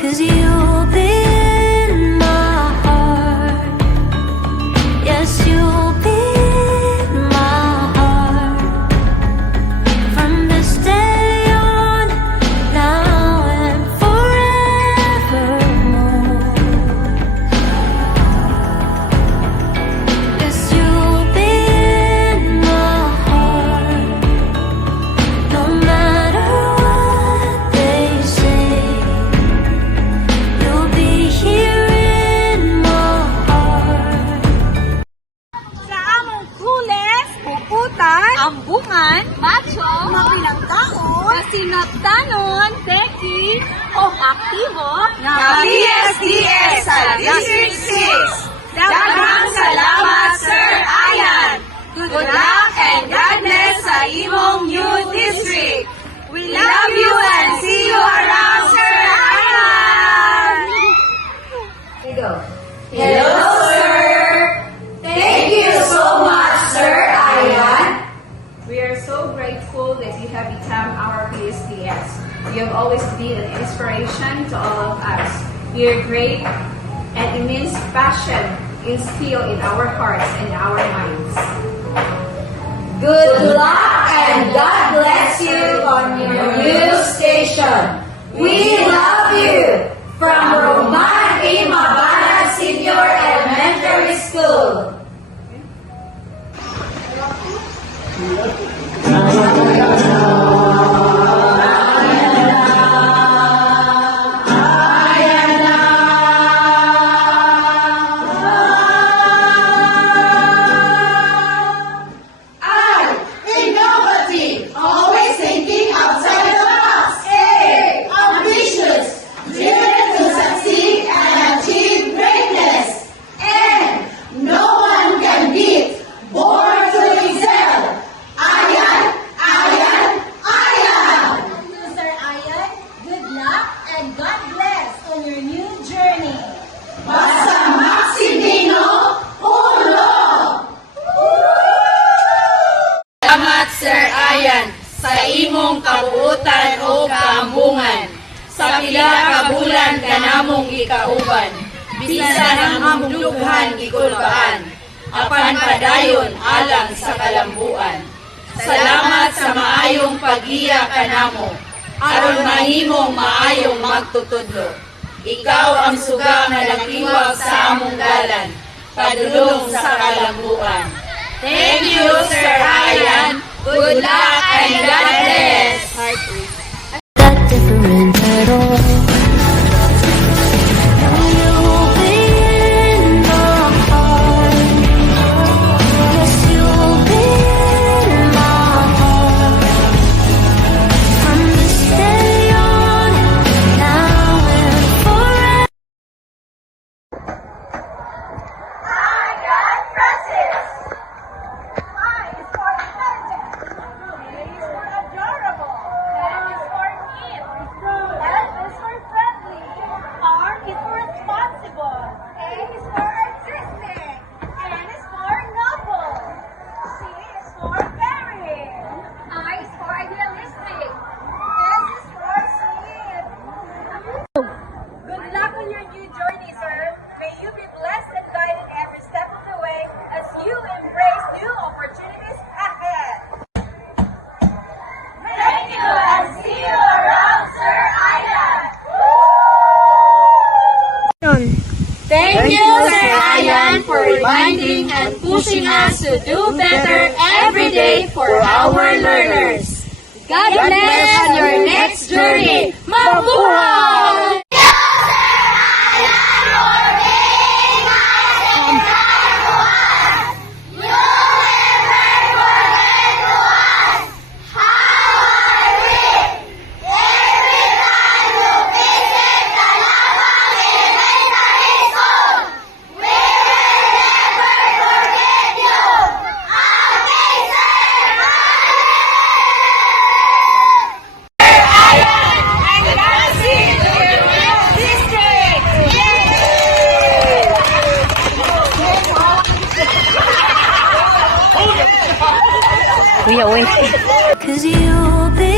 'Cause you'll be in my heart. Yes, you'll be in my heart. From this day on, now and forevermore. Yes, you'll be in my heart. No matter what they say, you'll be here in my heart. Sa among kules, puputan, ambungan, macho, mapinagtaon, sinaptanon, teki, o aktibo, nga PSDS sa District 6. Daghang salamat, Sir Ayan. Good luck and God bless sa imong new district. We love you and see you around, Sir Ayan. Hello, sir. Thank you so much, Sir Ayan. We are so grateful that you have become our PSDS. You have always been an inspiration to all of us. Your great and immense passion instilled in our hearts and our minds. Good luck and God bless you on your new station. We love you. From Roman A. Mabana Senior Elementary School. Innovative, always thinking outside the box. Ambitious, driven to succeed and achieve greatness. And no one can beat, born to excel. Ayan, ayan, ayan. Sir Ayan, good luck and God bless on your new journey. Basta Maximino, ulo! Salamat, Sir Ayan, sa imong kabuutan o kaambungan. Sa pila ka bulan kanamong ikauban. Bisan ang among lughan gikulbaan. Apan padayon alang sa kalambuan. Salamat sa maayong pag-iya kanamo. Aron mahimong maayong magtutudlo. Ikaw ang suga nga nagtiwag sa among dalan. Padulong sa kalambuan. Thank you, Sir Ayan. Good luck and God bless. That different at all. Now you'll be in my heart. Yes, you'll be in my heart. From this day on, now and forever. I got Francis. I is for intelligent. A is for adorable. N is for neat. F is for friendly. R is for responsible. A is for artistic. N is for noble. C is for caring. I is for idealistic. S is for sweet. Good luck on your new journey, sir. May you be blessed and guided every step of the way as you embrace new opportunities ahead. Thank you and see you around, Sir Ayan. Thank you, Sir Ayan, for reminding and pushing us to do better every day for our learners. God bless on your next journey. Mabuhay! Cause you'll be